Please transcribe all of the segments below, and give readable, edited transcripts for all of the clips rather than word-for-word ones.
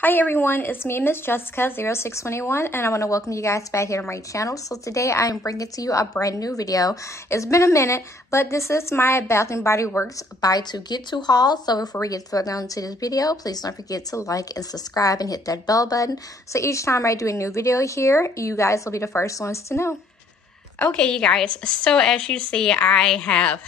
Hi everyone, it's me, Miss Jessica 0621, and I want to welcome you guys back here to my channel. So today I am bringing to you a brand new video. It's been a minute, but this is my Bath & Body Works Buy2Get2 haul. So before we get further into this video, please don't forget to like and subscribe and hit that bell button. So each time I do a new video here, you guys will be the first ones to know. Okay, you guys, so as you see, I have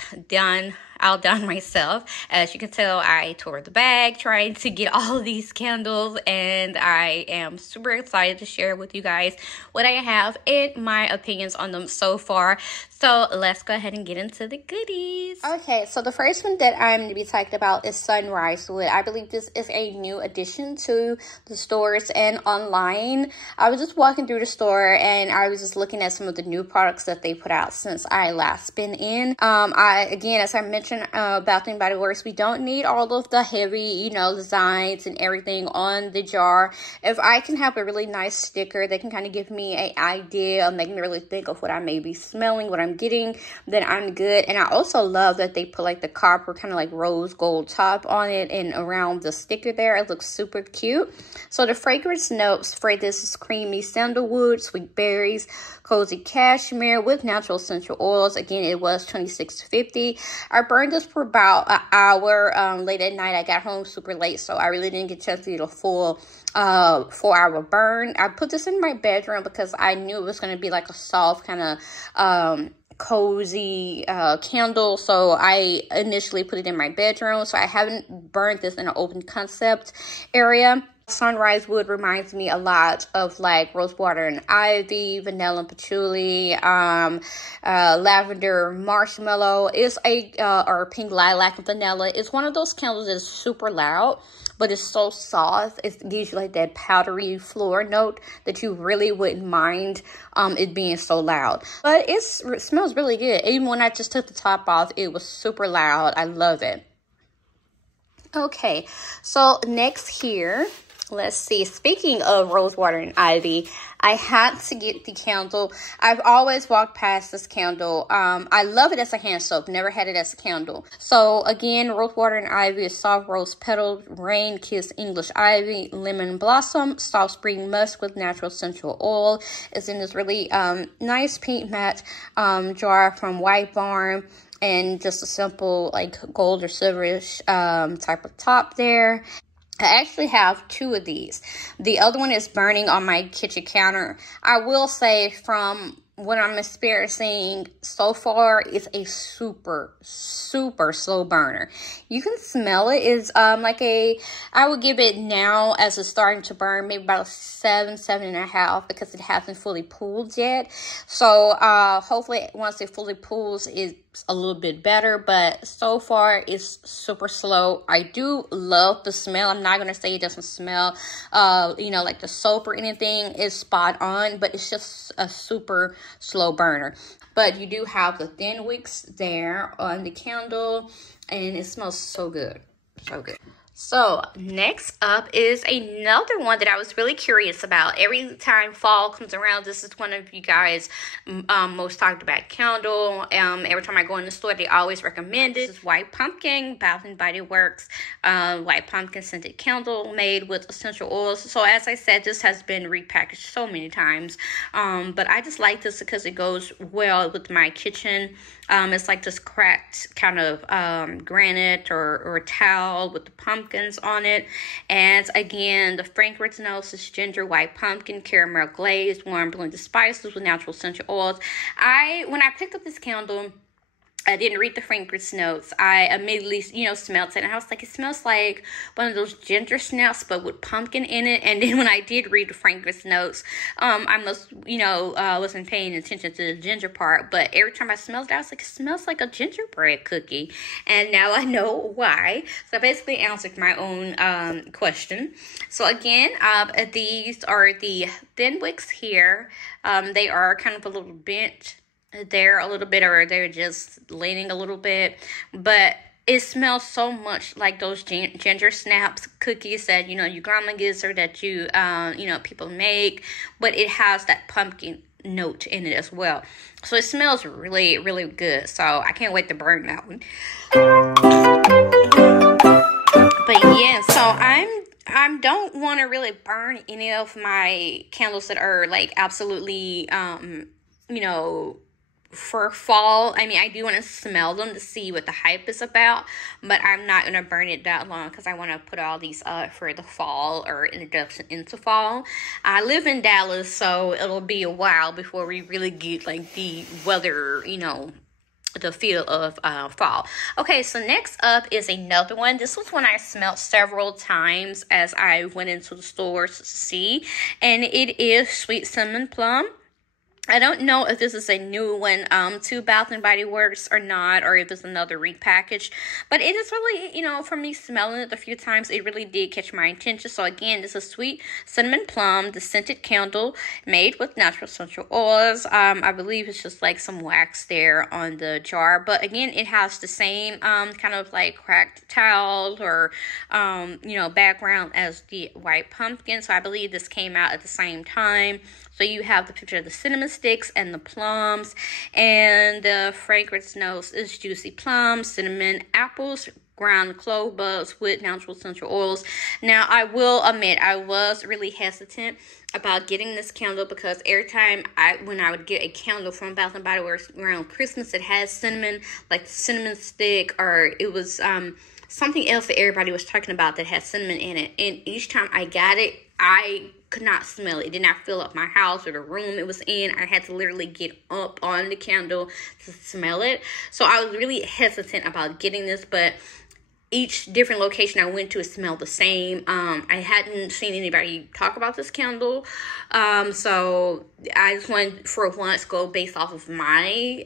outdone myself. As you can tell, I tore the bag trying to get all of these candles, and I am super excited to share with you guys what I have and my opinions on them so far. So let's go ahead and get into the goodies. Okay, so the first one that I'm going to be talking about is Sunrise Wood. I believe this is a new addition to the stores and online. I was just walking through the store and I was just looking at some of the new products that they put out since I last been in. Again, as I mentioned, Bath & Body Works, we don't need all of the heavy, designs and everything on the jar. If I can have a really nice sticker that can kind of give me an idea of making me really think of what I may be smelling, what I'm getting, then I'm good. And I also love that they put like the copper kind of like rose gold top on it and around the sticker there. It looks super cute. So the fragrance notes for this is creamy sandalwood, sweet berries, cozy cashmere with natural essential oils. Again, it was $26.50. I burned this for about an hour late at night. I got home super late, so I really didn't get a chance to get a full 4-hour burn. I put this in my bedroom because I knew it was going to be like a soft kind of cozy candle, so I initially put it in my bedroom. So I haven't burned this in an open concept area. Sunrise Wood reminds me a lot of like rosewater and ivy, vanilla and patchouli, lavender marshmallow. It's or pink lilac and vanilla. It's one of those candles that is super loud, but it's so soft. It gives you like that powdery floor note that you really wouldn't mind it being so loud. But it smells really good. Even when I just took the top off, it was super loud. I love it. Okay, so next here, let's see. Speaking of rosewater and ivy, I had to get the candle. I've always walked past this candle. I love it as a hand soap. Never had it as a candle. So again, rosewater and ivy is soft rose petal, rain kiss English ivy, lemon blossom, soft spring musk with natural essential oil. It's in this really nice pink matte jar from White Barn. And just a simple like gold or silverish type of top there. I actually have 2 of these. The other one is burning on my kitchen counter. I will say from what I'm experiencing so far, it's a super slow burner. You can smell it. It's I would give it now as it's starting to burn maybe about a 7.5 because it hasn't fully pooled yet. So hopefully once it fully pools, it's a little bit better, but so far it's super slow. I do love the smell. I'm not gonna say it doesn't smell like the soap or anything. Is spot on, but it's just a super slow burner. But you do have the thin wicks there on the candle, and it smells so good, so good. So next up is another one that I was really curious about. Every time fall comes around, this is one of you guys most talked about candle. Every time I go in the store, they always recommend it. This is White Pumpkin, Bath & Body Works White Pumpkin scented candle made with essential oils. So as I said, this has been repackaged so many times, but I just like this because it goes well with my kitchen. It's like this cracked kind of granite or towel with the pumpkins on it. And again, the fragrance notes is ginger, white pumpkin, caramel glaze, warm blended spices with natural essential oils. When I picked up this candle, I didn't read the fragrance notes. I immediately, smelled it. And I was like, it smells like one of those ginger snaps, but with pumpkin in it. And then when I did read the fragrance notes, I wasn't paying attention to the ginger part. But every time I smelled it, I was like, it smells like a gingerbread cookie. And now I know why. So I basically answered my own question. So again, these are the thin wicks here. They are kind of a little bent there a little bit, or they're just leaning a little bit, but it smells so much like those ginger snaps cookies that your grandma gives her, that people make, but it has that pumpkin note in it as well. So it smells really, really good. So I can't wait to burn that one. But yeah, so I'm I don't want to really burn any of my candles that are like absolutely, you know, for fall. I mean, I do want to smell them to see what the hype is about, but I'm not going to burn it that long because I want to put all these up for the fall or introduction into fall. I live in Dallas, so it'll be a while before we really get like the weather, you know, the feel of fall. Okay, so next up is another one. This was one I smelled several times as I went into the stores to see, and it is Sweet Cinnamon Plum. I don't know if this is a new one to Bath&Body Works or not, or if it's another repackaged, but it is really, you know, for me smelling it a few times, it really did catch my attention. So again, this is Sweet Cinnamon Plum, the scented candle made with natural essential oils. I believe it's just like some wax there on the jar, but again, it has the same kind of like cracked towel or, you know, background as the white pumpkin. So I believe this came out at the same time. So you have the picture of the cinnamon sticks and the plums, and the fragrance notes is juicy plums, cinnamon, apples, ground clove buds with natural essential oils. Now, I will admit, I was really hesitant about getting this candle because every time when I would get a candle from Bath and Body Works around Christmas, it has cinnamon, like cinnamon stick, or it was something else that everybody was talking about that had cinnamon in it. And each time I got it, I could not smell it. It did not fill up my house or the room it was in. I had to literally get up on the candle to smell it. So I was really hesitant about getting this, but each different location I went to, it smelled the same. I hadn't seen anybody talk about this candle. So I just wanted for once go based off of my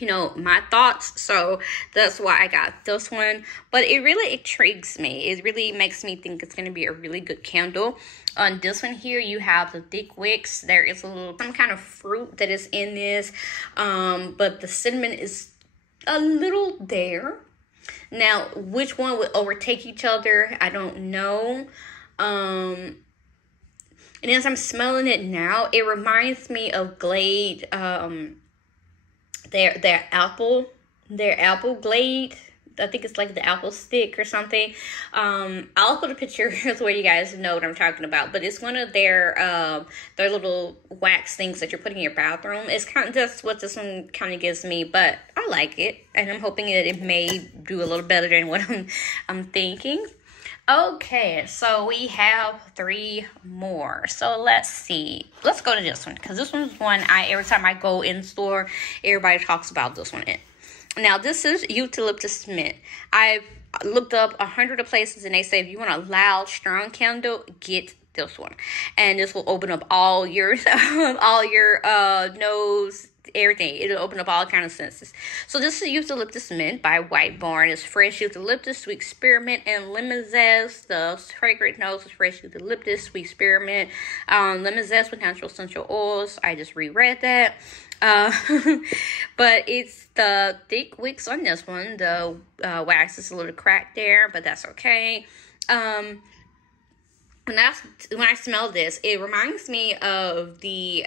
you know, my thoughts. So that's why I got this one. But it really intrigues me. It really makes me think it's going to be a really good candle. On this one here, you have the thick wicks. There is some kind of fruit that is in this. But the cinnamon is a little there. Now, which one would overtake each other, I don't know. And as I'm smelling it now, it reminds me of Glade, their apple Glade. I think it's like the apple stick or something. I'll put a picture so you guys know what I'm talking about. But it's one of their little wax things that you're putting in your bathroom. It's kind of just what this one kind of gives me, but I like it, and I'm hoping that it may do a little better than what I'm thinking. Okay, so we have 3 more. So let's see. Let's go to this one, because this one's one every time I go in store, everybody talks about this one. Now, this is Eucalyptus Mint. I've looked up 100 places, and they say if you want a loud, strong candle, get this one. And this will open up all your nose, everything. It'll open up all kinds of senses. So this is Eucalyptus Mint by White Barn. It's fresh eucalyptus, sweet spearmint, and lemon zest. The fragrant notes is fresh eucalyptus, sweet spearmint, lemon zest with natural essential oils. I just reread that. But it's the thick wicks on this one. The wax is a little cracked there, but that's okay. When I smell this, it reminds me of the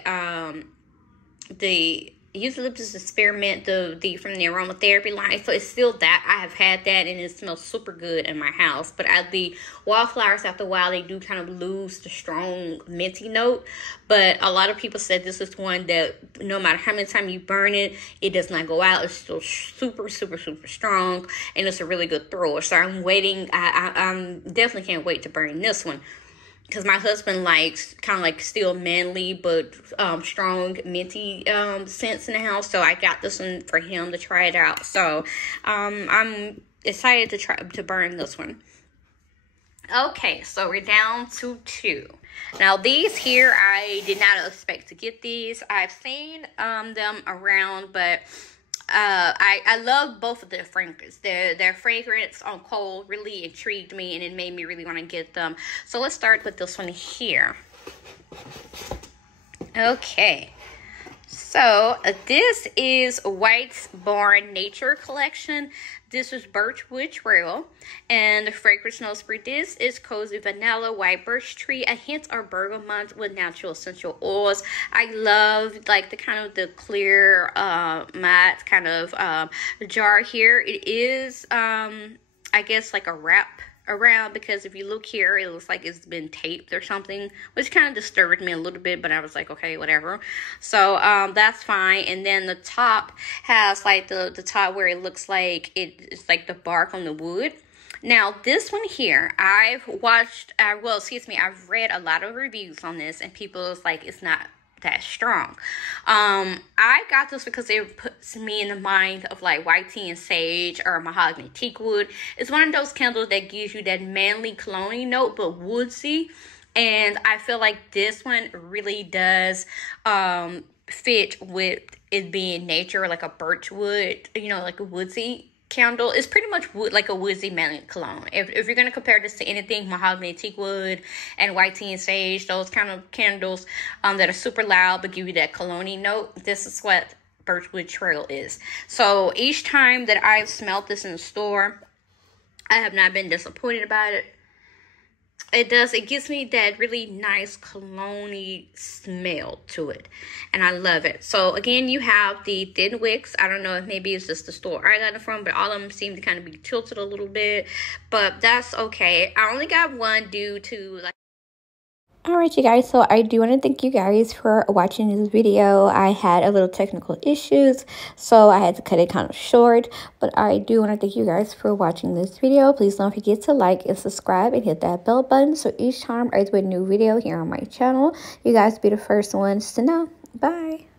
eucalyptus spearmint, the from the aromatherapy line. So it's still that. I have had that, and it smells super good in my house. But as the wildflowers, after a while, they do kind of lose the strong minty note. But a lot of people said this is one that no matter how many times you burn it, it does not go out. It's still super, super, super strong, and it's a really good thrower. So I'm waiting. I'm definitely can't wait to burn this one, because my husband likes kind of like still manly but strong minty scents in the house. So I got this one for him to try it out. So I'm excited to burn this one. Okay, so we're down to 2. Now these here, I did not expect to get these. I've seen them around, but I love both of their fragrance. Their fragrance on cold really intrigued me, and it made me really want to get them. So let's start with this one here. Okay. So this is White Barn Nature Collection. This is Birch Wood Trail, and the fragrance notes for this is cozy vanilla, white birch tree, a hint of bergamot with natural essential oils. I love like the kind of the clear matte kind of jar here. It is I guess like a wrap around, because if you look here, it looks like it's been taped or something, which kind of disturbed me a little bit, but I was like, okay, whatever. So that's fine. And then the top has like the top where it looks like it's like the bark on the wood. Now this one here, I've read a lot of reviews on this, and people is like, it's not that strong. I got this because it puts me in the mind of like white tea and sage or mahogany teak wood. It's one of those candles that gives you that manly cologne note, but woodsy. And I feel like this one really does fit with it being nature, like a birch wood, you know, like a woodsy candle. It's pretty much wood, like a woodsy manly cologne. If you're going to compare this to anything, mahogany teak wood and white tea and sage, those kind of candles that are super loud but give you that cologne note, this is what Birchwood Trail is. So each time that I've smelled this in the store, I have not been disappointed about it. It gives me that really nice cologne-y smell to it. And I love it. So, again, you have the thin wicks. I don't know if maybe it's just the store I got it from, but all of them seem to kind of be tilted a little bit. But that's okay. I only got one due to, like, Alright you guys, so I do want to thank you guys for watching this video. I had a little technical issues, so I had to cut it kind of short. But I do want to thank you guys for watching this video. Please don't forget to like and subscribe and hit that bell button, so each time I do a new video here on my channel, you guys be the first ones to know. Bye!